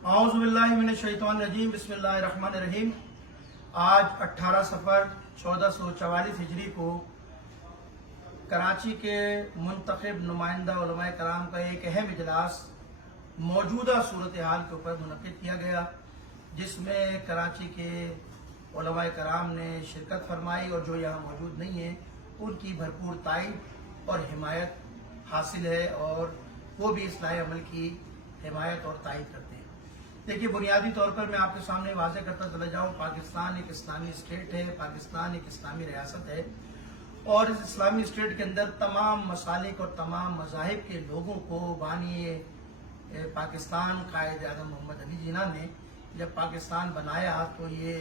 औज़ुबिल्लाहिमिनश्शैतानिर्रजीम बिस्मिल्लाहिर्रहमानिर्रहीम। आज 18 सफ़र 1444 हिजरी को कराची के मुंतखब नुमाइंदा उलमाए कराम का एक अहम इजलास मौजूदा सूरत हाल के ऊपर मुनक़िद किया गया, जिसमें कराची के उलमाए कराम ने शिरकत फरमाई और जो यहाँ मौजूद नहीं है उनकी भरपूर ताईद और हिमायत हासिल है और वो भी इस्लाही अमल की हिमायत और ताईद करते हैं। देखिए, बुनियादी तौर पर मैं आपके सामने वाज़ेह करता चला जाऊँ, पाकिस्तान एक इस्लामी स्टेट है, पाकिस्तान एक इस्लामी रियासत है और इस इस्लामी स्टेट के अंदर तमाम मसालिक और तमाम मज़ाहिब के लोगों को बानी पाकिस्तान कायद आज़म मोहम्मद अली जिन्ना ने जब पाकिस्तान बनाया तो ये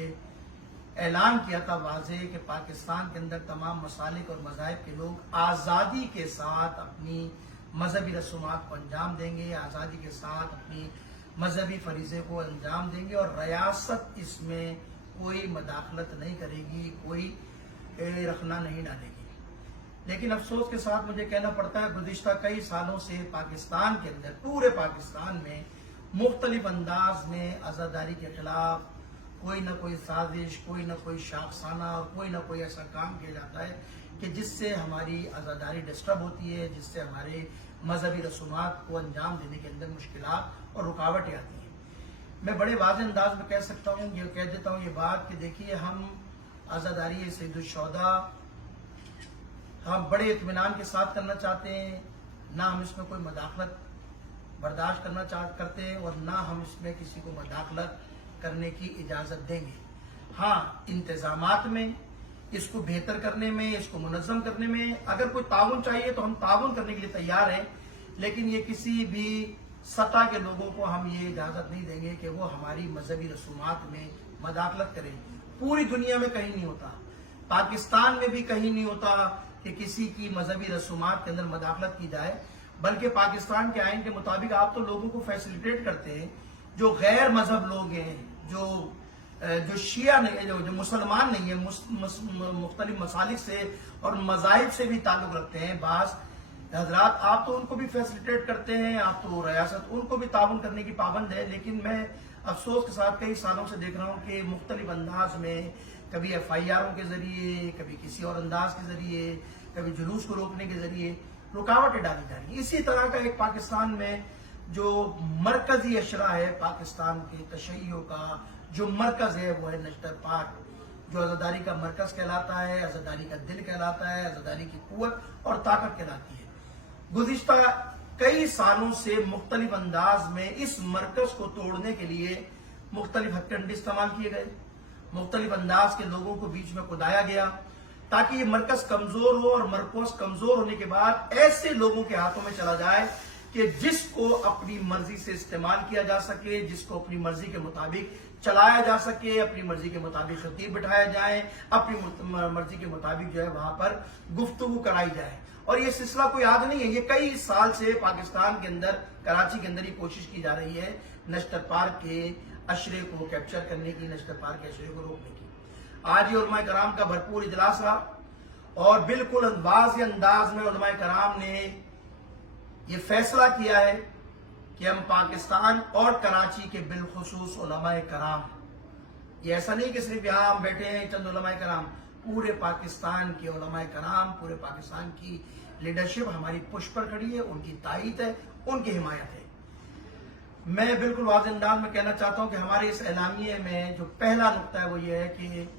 ऐलान किया था वाज़ेह कि पाकिस्तान के अंदर तमाम मसालिक और मज़ाहिब के लोग आज़ादी के साथ अपनी मजहबी रसूमात को अंजाम देंगे, आज़ादी के साथ अपनी मजहबी फरीज़े को अंजाम देंगे और रियासत इसमें कोई मदाखलत नहीं करेगी, कोई रखना नहीं डालेगी। लेकिन अफसोस के साथ मुझे कहना पड़ता है, गुज़िश्ता कई सालों से पाकिस्तान के अंदर, पूरे पाकिस्तान में मुख्तलिफ अंदाज में आज़ादारी के खिलाफ कोई ना कोई साजिश, कोई ना कोई शाखसाना और कोई ना कोई ऐसा काम किया जाता है कि जिससे हमारी आज़ादारी डिस्टर्ब होती है, जिससे हमारे मजहबी रसूमात को अंजाम देने के अंदर मुश्किलात और रुकावटें आती हैं। मैं बड़े वाज़ेह अंदाज में कह सकता हूँ, ये कह देता हूँ ये बात कि देखिए, हम आज़ादारी सैयदुश्शुहदा हम बड़े इत्मीनान के साथ करना चाहते हैं, ना हम इसमें कोई मदाखलत बर्दाश्त करना करते हैं और ना हम इसमें किसी को मदाखलत करने की इजाज़त देंगे। हाँ, इंतज़ामात में, इसको बेहतर करने में, इसको मुनज़्ज़म करने में अगर कोई ताउन चाहिए तो हम ताउन करने के लिए तैयार हैं, लेकिन ये किसी भी सतह के लोगों को हम ये इजाज़त नहीं देंगे कि वो हमारी मजहबी रसूमात में मदाखलत करें। पूरी दुनिया में कहीं नहीं होता, पाकिस्तान में भी कहीं नहीं होता कि किसी की मजहबी रसूमात के अंदर मदाखलत की जाए, बल्कि पाकिस्तान के आइन के मुताबिक आप तो लोगों को फैसिलिटेट करते हैं, जो गैर मजहब लोग हैं, जो शिया नहीं, जो मुसलमान नहीं है, मुख्तलिफ मसालिक से और मज़ाहिब से भी ताल्लुक़ रखते हैं, बास हजरात, आप तो उनको भी फैसिलिटेट करते हैं, आप तो रियासत उनको भी ताउन करने की पाबंद है। लेकिन मैं अफसोस के साथ कई सालों से देख रहा हूँ कि मुख्तलिफ अंदाज में, कभी FIRओं के जरिए, कभी किसी और अंदाज के जरिए, कभी जुलूस को रोकने के जरिए रुकावटें डाली जा रही है। इसी तरह का एक पाकिस्तान में जो मरकजी अशरा है, पाकिस्तान के तशय्युओं का जो मरकज है वो है नश्तर पार्क, जो आज़ादारी का मरकज कहलाता है, आज़ादारी का दिल कहलाता है, आज़ादारी की कुव्वत और ताकत कहलाती है। गुज़िश्ता कई सालों से मुख्तलिफ अंदाज में इस मरकज को तोड़ने के लिए मुख्तलिफ हथकंडे इस्तेमाल किए गए, मुख्तलिफ अंदाज के लोगों को बीच में कुदाया गया ताकि ये मरकज कमजोर हो और मरकज कमजोर होने के बाद ऐसे लोगों के हाथों में चला जाए कि जिसको अपनी मर्जी से इस्तेमाल किया जा सके, जिसको अपनी मर्जी के मुताबिक चलाया जा सके, अपनी मर्जी के मुताबिक खतीब बिठाया जाए, अपनी मर्जी के मुताबिक जो है वहां पर गुफ्तगू कराई जाए। और ये सिलसिला कोई आज नहीं है, ये कई साल से पाकिस्तान के अंदर, कराची के अंदर ये कोशिश की जा रही है नश्तर पार्क के अशरे को कैप्चर करने की, नश्तर पार्क के अशरे को रोकने की। आज ये उलमाए कराम का भरपूर इजलास रहा और बिल्कुल वाज़ेह अंदाज में उलमाए कराम ने ये फैसला किया है कि हम पाकिस्तान और कराची के बिलखुसूस उलमाए कराम, ये ऐसा नहीं कि सिर्फ यहाँ हम बैठे हैं चंद उलमाए कराम, पूरे पाकिस्तान के उलमाए कराम, पूरे पाकिस्तान की लीडरशिप हमारी पुश पर खड़ी है, उनकी ताईद है, उनकी हिमायत है। मैं बिल्कुल वाज़ेह अंदाज में कहना चाहता हूँ कि हमारे इस एलामिये में जो पहला नुक्ता है वो ये है कि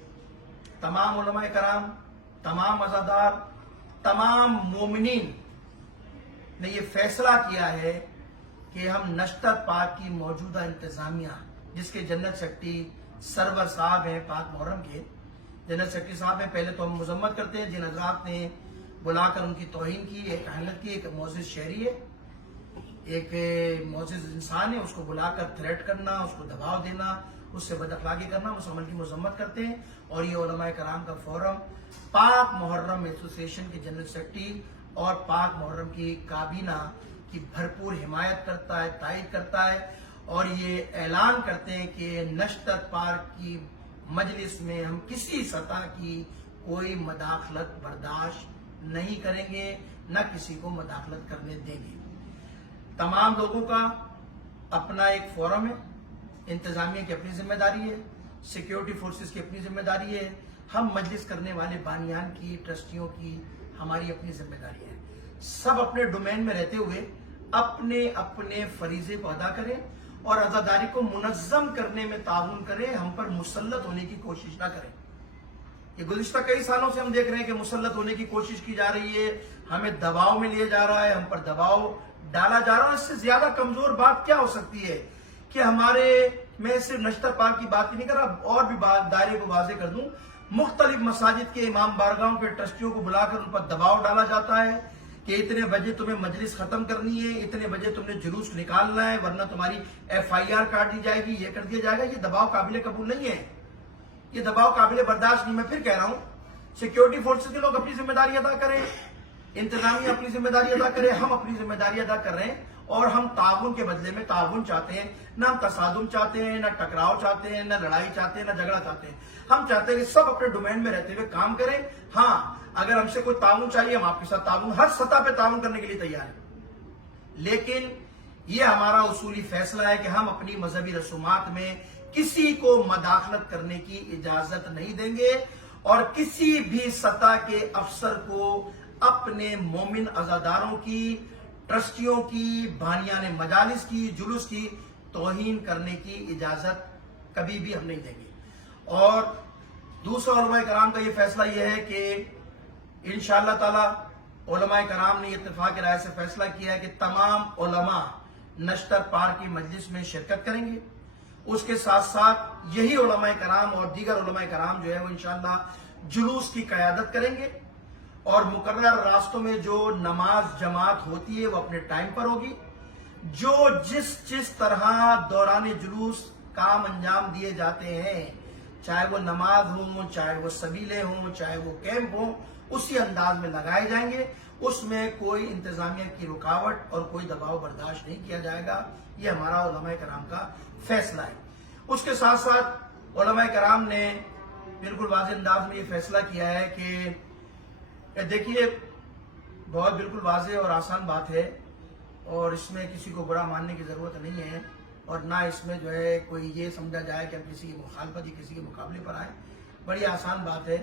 तमाम उलमाए कराम, तमाम अज़ादार, तमाम मोमिनीन ने ये फैसला किया है कि हम नश्तर पाक की मौजूदा इंतजामिया, जिसके जनरल सेक्रेटरी सरवर साहब हैं पाक मुहर्रम के, जनरल सेक्रेटरी साहब हैं, पहले तो हम मजम्मत करते हैं जिन हज़रात ने बुलाकर उनकी तौहीन की, एक अहलियत की, एक मोअज़्ज़िज़ शहरी है, एक मोअज़्ज़िज़ इंसान है, उसको बुलाकर थ्रेट करना, उसको दबाव देना, उससे बदअखलाक़ी करना, उस अमल की मजम्मत करते हैं। और ये उलमाए कराम का फोरम पाक मुहर्रम एसोसिएशन के जनरल सेक्रेटरी और पाक मुहर्रम की काबीना की भरपूर हिमायत करता है, तायद करता है और ये ऐलान करते हैं कि नश्तर पार्क की मजलिस में हम किसी सतह की कोई मदाखलत बर्दाश्त नहीं करेंगे, न किसी को मदाखलत करने देंगे। तमाम लोगों का अपना एक फोरम है, इंतजामिया की अपनी जिम्मेदारी है, सिक्योरिटी फोर्सेस की अपनी जिम्मेदारी है, हम मजलिस करने वाले बानियान की, ट्रस्टियों की हमारी अपनी जिम्मेदारी है। सब अपने डोमेन में रहते हुए अपने अपने फरीजे को अदा करें और आजादारी को मुनज्जम करने में ताउन करें, हम पर मुसल्लत होने की कोशिश ना करें। ये गुज़िश्ता कई सालों से हम देख रहे हैं कि मुसल्लत होने की कोशिश की जा रही है, हमें दबाव में लिया जा रहा है, हम पर दबाव डाला जा रहा है। इससे ज्यादा कमजोर बात क्या हो सकती है कि हमारे, मैं सिर्फ नश्तर पाक की बात ही नहीं कर रहा, और भी दायरे को वाज़ेह कर दूं, मुख्तलिफ मसाजिद के इमाम बारगाहों के ट्रस्टियों को बुलाकर उन पर दबाव डाला जाता है कि इतने बजे तुम्हें मजलिस खत्म करनी है, इतने बजे तुमने जुलूस निकालना है, वरना तुम्हारी FIR काट दी जाएगी, ये कर दिया जाएगा। ये दबाव काबिल कबूल नहीं है, ये दबाव काबिल बर्दाश्त नहीं। मैं फिर कह रहा हूं, सिक्योरिटी फोर्सेस के लोग अपनी जिम्मेदारी अदा करें, इंतजामिया अपनी जिम्मेदारी अदा करें, हम अपनी जिम्मेदारी अदा कर रहे हैं और हम ताउन के बदले में ताउन चाहते हैं। ना हम तसादुम चाहते हैं, ना टकराव चाहते हैं, ना लड़ाई चाहते हैं, ना झगड़ा चाहते हैं। हम चाहते हैं कि सब अपने डोमेन में रहते हुए काम करें। हाँ, अगर हमसे कोई ताउन चाहिए, हम आपके साथ ताउन, हर सतह पे ताउन करने के लिए तैयार हैं। लेकिन ये हमारा उसूली फैसला है कि हम अपनी मजहबी रसूमात में किसी को मदाखलत करने की इजाजत नहीं देंगे और किसी भी सतह के अफसर को अपने मोमिन अजादारों की, ट्रस्टियों की, बानियान मजालिस की, जुलूस की तौहीन करने की इजाजत कभी भी हम नहीं देंगे। और दूसरा उलमाए कराम का ये फैसला ये है कि इंशाअल्लाह ताला उलमाए कराम ने इत्तेफाक राय से फैसला किया है कि तमाम उलमा नश्तर पार की मजलिस में शिरकत करेंगे। उसके साथ साथ यही उलमाए कराम और दीगर उलमाए कराम जो है वो इंशाअल्लाह जुलूस की क़यादत करेंगे और मुकर्रर रास्तों में जो नमाज जमात होती है वो अपने टाइम पर होगी। जो जिस तरह दौरान जुलूस काम अंजाम दिए जाते हैं, चाहे वो नमाज हो, चाहे वो सबीले हों, चाहे वो कैंप हो, उसी अंदाज में लगाए जाएंगे। उसमें कोई इंतजामिया की रुकावट और कोई दबाव बर्दाश्त नहीं किया जाएगा। ये हमारा उलमाए कराम का फैसला है। उसके साथ साथ उलमाए कराम ने बिल्कुल वाज़ेह अंदाज में ये फैसला किया है कि देखिए, बहुत बिल्कुल वाज़ेह और आसान बात है और इसमें किसी को बुरा मानने की जरूरत नहीं है और ना इसमें जो है कोई ये समझा जाए कि हम किसी की मुखालफत या किसी के मुकाबले पर आए। बड़ी आसान बात है।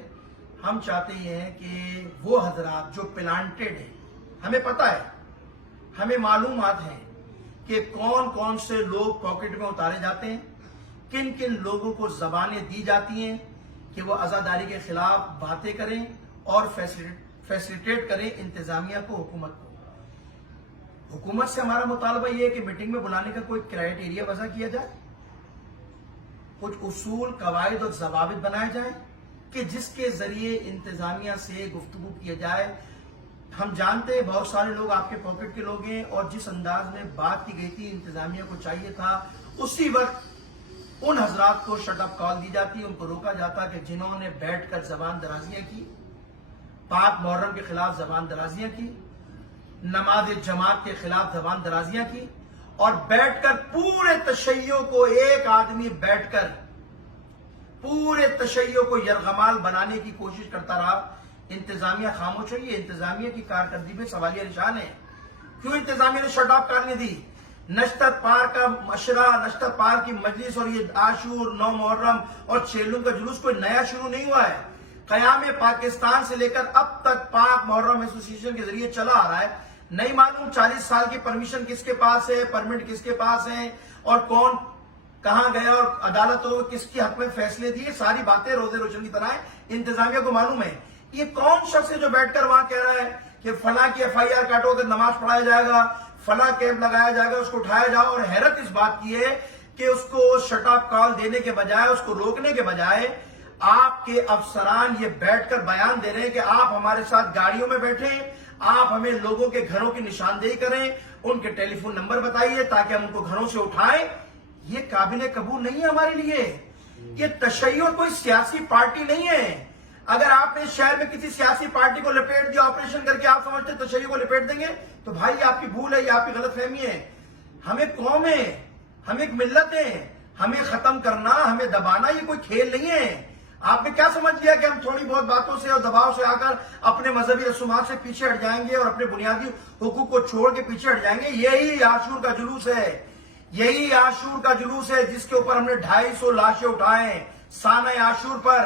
हम चाहते हैं कि वो हजरात जो प्लांटेड है, हमें पता है, हमें मालूमात है कि कौन कौन से लोग पॉकेट में उतारे जाते हैं, किन किन लोगों को जबानें दी जाती हैं कि वो आज़ादारी के खिलाफ बातें करें और फैसिलिटेट करें इंतजामिया को, हुकूमत को। हुकूमत से हमारा मुतालबा यह है कि मीटिंग में बुलाने का कोई क्राइटेरिया वज़ा किया जाए, कुछ उसूल, कवायद और जवाबित बनाए जाए कि जिसके जरिए इंतजामिया से गुफ्तगू किया जाए। हम जानते हैं बहुत सारे लोग आपके पॉकेट के लोग हैं और जिस अंदाज में बात की गई थी, इंतजामिया को चाहिए था उसी वक्त उन हजरात को शटअप कॉल दी जाती, उनको रोका जाता कि जिन्होंने बैठकर जबान दराजियां की, पाक मुहर्रम के खिलाफ जबान दराजियां की, नमाज जमात के खिलाफ जबान दराजियां की और बैठकर पूरे तशय्यो को, एक आदमी बैठकर पूरे तशय्यो को यरगमाल बनाने की कोशिश करता रहा। इंतजामिया खामोश है। ये इंतजामिया की कारकर्दगी में सवालिया निशान है। क्यों इंतजामिया ने शट ऑफ करने दी? नश्तर पार का मशरा, नश्तर पार की मजलिस और ये आशूर, 9 मुहर्रम और चेलुम का जुलूस कोई नया शुरू नहीं हुआ है। कयाम पाकिस्तान से लेकर अब तक पाक मुहर्रम एसोसिएशन के जरिए चला आ रहा है। नहीं मालूम 40 साल की परमिशन किसके पास है, परमिट किसके पास है और कौन कहां गया और अदालतों किसके हक में फैसले दिए। सारी बातें रोजे रोशन की तरह है, इंतजामिया को मालूम है। ये कौन शख्स है जो बैठकर वहां कह रहा है कि फला की FIR काटो, अगर नमाज पढ़ाया जाएगा, फला कैंप लगाया जाएगा, उसको उठाया जाओ। और हैरत इस बात की है कि उसको शट ऑफ कॉल देने के बजाय, उसको रोकने के बजाय आपके अफसरान ये बैठकर बयान दे रहे हैं कि आप हमारे साथ गाड़ियों में बैठे, आप हमें लोगों के घरों की निशानदेही करें, उनके टेलीफोन नंबर बताइए ताकि हम उनको घरों से उठाएं। ये काबिल कबूल नहीं है हमारे लिए। ये तशय्युर कोई सियासी पार्टी नहीं है। अगर आपने इस शहर में किसी सियासी पार्टी को लपेट दिया ऑपरेशन करके, आप समझते तशय्युर को लपेट देंगे, तो भाई ये आपकी भूल है, ये आपकी गलतफहमी है। हमें कौम है, हम एक मिल्लत है, हमें खत्म करना, हमें दबाना ये कोई खेल नहीं है। आपने क्या समझ लिया कि हम थोड़ी बहुत बातों से और दबाव से आकर अपने मजहबी रसूमात से पीछे हट जाएंगे और अपने बुनियादी हुकूक को छोड़ के पीछे हट जाएंगे? यही आशूर का जुलूस है, یہی عاشور کا جلوس ہے جس کے اوپر ہم نے 250 لاشیں اٹھائے ہیں سانہ عاشور پر.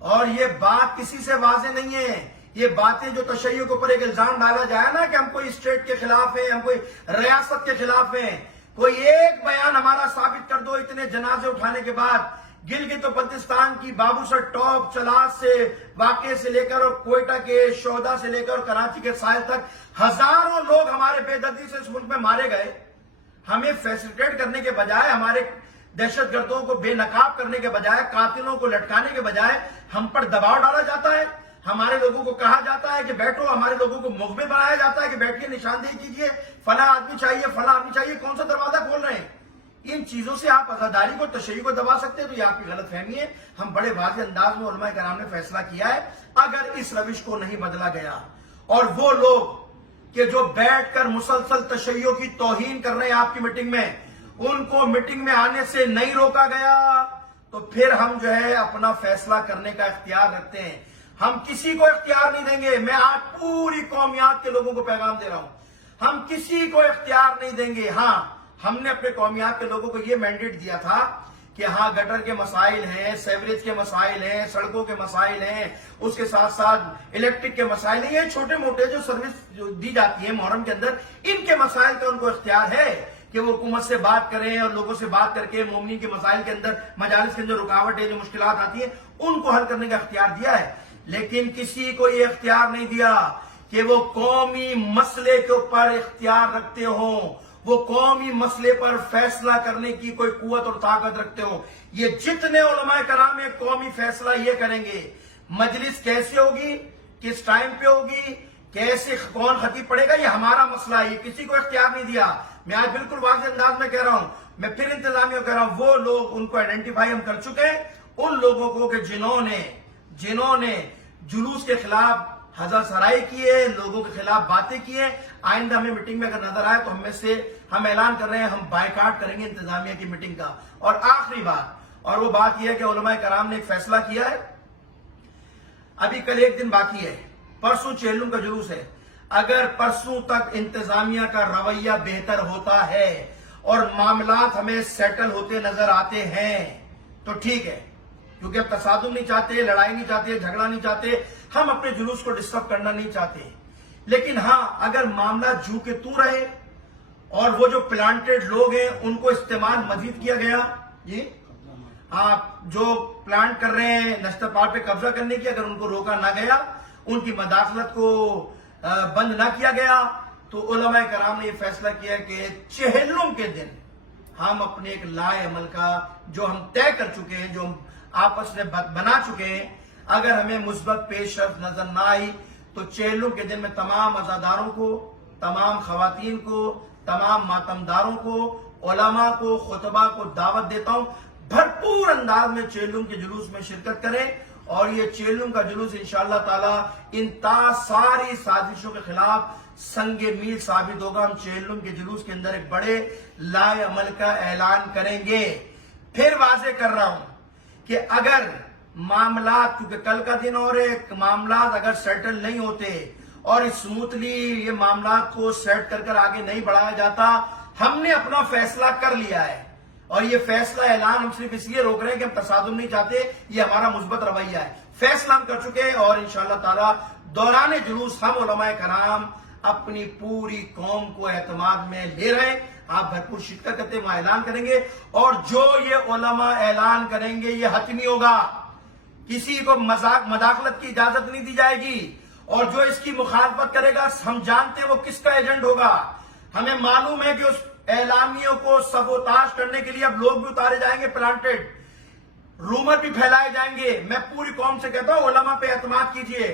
اور یہ بات کسی سے واضح نہیں ہے. یہ باتیں جو تشیع کے اوپر ایک الزام ڈالا جائے نا کہ ہم کوئی اسٹیٹ کے خلاف ہیں, ہم کوئی ریاست کے خلاف ہیں, کوئی ایک بیان ہمارا ثابت کر دو. اتنے جنازے اٹھانے کے بعد گلگت و بلتستان کی بابو سر ٹاپ چلاس سے واقعے سے لے کر اور کوئٹہ کے شہداء سے لے کر اور کراچی کے ساحل تک ہزاروں لوگ ہمارے بے دردی سے اس ملک میں مارے گئے. ہمیں فیسیلیٹیٹ کرنے کے بجائے, ہمارے دہشت گردوں کو بے نقاب کرنے کے بجائے, قاتلوں کو لٹکانے کے بجائے ہم پر دباؤ ڈالا جاتا ہے. ہمارے لوگوں کو کہا جاتا ہے کہ بیٹھو, ہمارے لوگوں کو مخبر بنایا جاتا ہے کہ بیٹھ کے نشاندہی کیجئے, فلاں آدمی چاہیے, فلاں آدمی چاہیے. کون سا دروازہ کھول رہے ہیں؟ ان چیزوں سے آپ عزاداری کو, تشیع کو دبا سکتے ہیں تو یہ آپ کی غلط فہمی ہے. ہم بڑے واضح انداز میں علماء کرام نے فیصلہ کیا ہے, اگر اس روش کو نہیں بدلا گیا اور وہ لوگ کہ جو بیٹھ کر مسلسل تشیع کی توہین کر رہے ہیں آپ کی میٹنگ میں, ان کو میٹنگ میں آنے سے نہیں روکا گیا تو پھر ہم جو ہے اپنا فیصلہ کرنے کا اختیار رکھتے ہیں. ہم کسی کو اختیار نہیں دیں گے. میں آج پوری قومیات کے لوگوں کو پیغام دے رہا ہوں, ہم کسی کو اختیار نہیں دیں گے. ہاں, ہم نے اپنے قومیات کے لوگوں کو یہ مینڈیٹ دیا تھا کہ ہاں گٹر کے مسائل ہیں, سیوریج کے مسائل ہیں, سڑکوں کے مسائل ہیں, اس کے ساتھ ساتھ الیکٹرک کے مسائل ہیں, یہ چھوٹے موٹے جو سروس دی جاتی ہے محرم کے اندر, ان کے مسائل کا ان کو اختیار ہے کہ وہ حکومت سے بات کریں اور لوگوں سے بات کر کے مومنین کے مسائل کے اندر, مجالس کے اندر رکاوٹیں جو مشکلات آتی ہیں ان کو حل کرنے کا اختیار دیا ہے. لیکن کسی کو یہ اختیار نہیں دیا کہ وہ قومی مسئلے کے اوپر اختیار رکھتے ہوں, وہ قومی مسئلے پر فیصلہ کرنے کی کوئی قوت اور طاقت رکھتے ہوں. یہ جتنے علماء کرام ایک قومی فیصلہ یہ کریں گے, مجلس کیسے ہوگی, کس ٹائم پہ ہوگی, کیسے کون خطیب پڑے گا, یہ ہمارا مسئلہ ہے. یہ کسی کو اختیار نہیں دیا. میں آج بالکل واضح انداز میں کہہ رہا ہوں, میں پھر انتظامیہ کہہ رہا ہوں, وہ لوگ ان کو آئیڈینٹیفائی ہم کر چکے ہیں, ان لوگوں کو کہ جنہوں نے جلوس کے خلاف ہزار سرائی کیے, لوگوں کے خلاف باتیں کیے. آئندہ ہمیں میٹنگ میں اگر نظر آئے تو ہم اعلان کر رہے ہیں, ہم بائیکاٹ کریں گے انتظامیہ کی میٹنگ کا. اور آخری بات, اور وہ بات یہ ہے کہ علماء کرام نے ایک فیصلہ کیا ہے, ابھی کل ایک دن باقی ہے, پرسوں چہلم کا جلوس ہے. اگر پرسوں تک انتظامیہ کا رویہ بہتر ہوتا ہے اور معاملات ہمیں سیٹل ہوتے نظر آتے ہیں تو ٹھیک ہے, کیونکہ اب تصادم نہیں چاہتے, لڑائی نہیں چاہتے, جھگڑا نہیں چاہتے, ہم اپنے جلوس کو ڈسٹرب کرنا نہیں چاہتے. لیکن ہاں, اگر معاملہ جو کے تو رہے اور وہ جو پلانٹڈ لوگ ہیں ان کو استعمال مزید کیا گیا, جی آپ جو پلانٹ کر رہے ہیں نشتر پہاڑ پہ قبضہ کرنے کی, اگر ان کو روکا نہ گیا, ان کی مداخلت کو بند نہ کیا گیا, تو علماء کرام نے یہ فیصلہ کیا کہ چہلم کے دن ہم اپنے ایک لائے عمل کا جو ہم طے کر چکے ہیں, جو ہم آپس میں بنا چکے ہیں, اگر ہمیں مثبت پیش رفت نظر نہ آئی تو چہلم کے دن میں تمام عزاداروں کو, تمام خواتین کو, تمام ماتمداروں کو, علماء کو, خطبہ کو دعوت دیتا ہوں, بھرپور انداز میں چہلم کے جلوس میں شرکت کریں. اور یہ چہلم کا جلوس انشاءاللہ تعالی ان ساری سازشوں کے خلاف سنگ میل ثابت ہوگا. ہم چہلم کے جلوس کے اندر ایک بڑے لائے عمل کا اعلان کریں گے. پھر واضح کر رہا ہوں کہ اگر معاملات, کیونکہ کل کا دن اور ایک معاملات اگر سیٹل نہیں ہوتے اور اسموتھلی یہ معاملات کو سیٹ کر آگے نہیں بڑھایا جاتا, ہم نے اپنا فیصلہ کر لیا ہے. اور یہ فیصلہ اعلان ہم صرف اس لیے روک رہے ہیں کہ ہم تصادم نہیں چاہتے, یہ ہمارا مثبت رویہ ہے. فیصلہ ہم کر چکے اور انشاءاللہ تعالی دوران جلوس ہم علماء کرام اپنی پوری قوم کو اعتماد میں لے رہے ہیں. آپ بھرپور شرکت کرتے ہیں, وہاں اعلان کریں گے, اور جو یہ علماء اعلان کریں گے یہ حتمی ہوگا. کسی کو مداخلت کی اجازت نہیں دی جائے گی, اور جو اس کی مخالفت کرے گا ہم جانتے ہیں وہ کس کا ایجنٹ ہوگا. ہمیں معلوم ہے کہ اس اعلامیوں کو سبوتاش کرنے کے لیے اب لوگ بھی اتارے جائیں گے, پلانٹڈ رومر بھی پھیلائے جائیں گے. میں پوری قوم سے کہتا ہوں علماء پہ اعتماد کیجئے.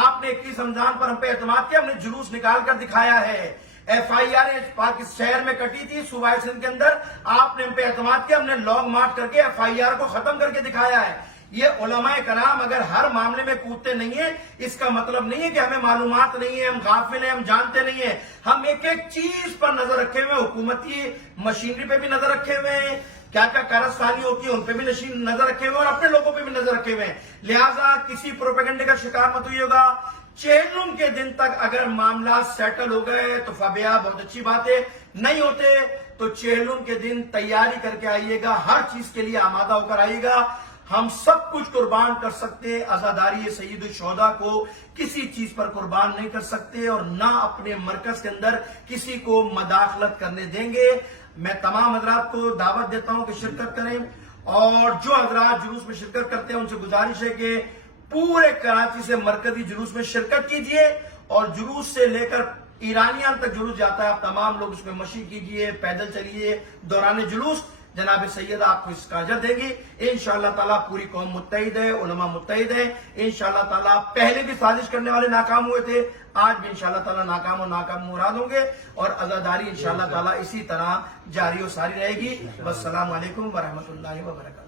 آپ نے 21 رمضان پر ہم پہ اعتماد کیا, ہم نے جلوس نکال کر دکھایا ہے. FIR پاکستان شہر میں کٹی تھی صوبہ سندھ کے اندر, آپ نے ہم پہ اعتماد کیا, ہم نے لانگ مارچ کر کے FIR کو ختم کر کے دکھایا ہے. یہ علماء کرام اگر ہر معاملے میں کودتے نہیں ہیں, اس کا مطلب نہیں ہے کہ ہمیں معلومات نہیں ہے, ہم غافل ہیں, ہم جانتے نہیں ہیں. ہم ایک ایک چیز پر نظر رکھے ہوئے, حکومتی مشینری پہ بھی نظر رکھے ہوئے ہیں, کیا کیا کارستانی ہوتی ہے ان پہ بھی نظر رکھے ہوئے ہیں, اور اپنے لوگوں پہ بھی نظر رکھے ہوئے ہیں. لہٰذا کسی پروپیگنڈے کا شکار مت ہوئیے گا. چہلم کے دن تک اگر معاملات سیٹل ہو گئے تو فبیا بہت اچھی بات ہے، نہیں ہوتے تو چہلم کے دن تیاری کر کے آئیے گا، ہر چیز کے لیے آمادہ ہو کر آئیے گا۔ ہم سب کچھ قربان کر سکتے، عزاداری سید الشہداء کو کسی چیز پر قربان نہیں کر سکتے، اور نہ اپنے مرکز کے اندر کسی کو مداخلت کرنے دیں گے۔ میں تمام حضرات کو دعوت دیتا ہوں کہ شرکت کریں، اور جو حضرات جلوس میں شرکت کرتے ہیں ان سے گزارش ہے کہ پورے کراچی سے مرکزی جلوس میں شرکت کیجئے، اور جلوس سے لے کر ایرانیان تک جلوس جاتا ہے، آپ تمام لوگ اس میں مشی کیجئے، پیدل چلیے دوران جلوس، جناب سیدہ آپ کو اس کا اجر دیں گی انشاءاللہ تعالیٰ۔ پوری قوم متحد ہے، علماء متحد ہیں انشاءاللہ تعالیٰ۔ پہلے بھی سازش کرنے والے ناکام ہوئے تھے، آج بھی انشاءاللہ تعالیٰ ناکام مراد ہوں گے، اور عزاداری انشاءاللہ تعالیٰ اسی طرح جاری و ساری رہے گی۔ والسلام علیکم ورحمۃ اللہ وبرکاتہ۔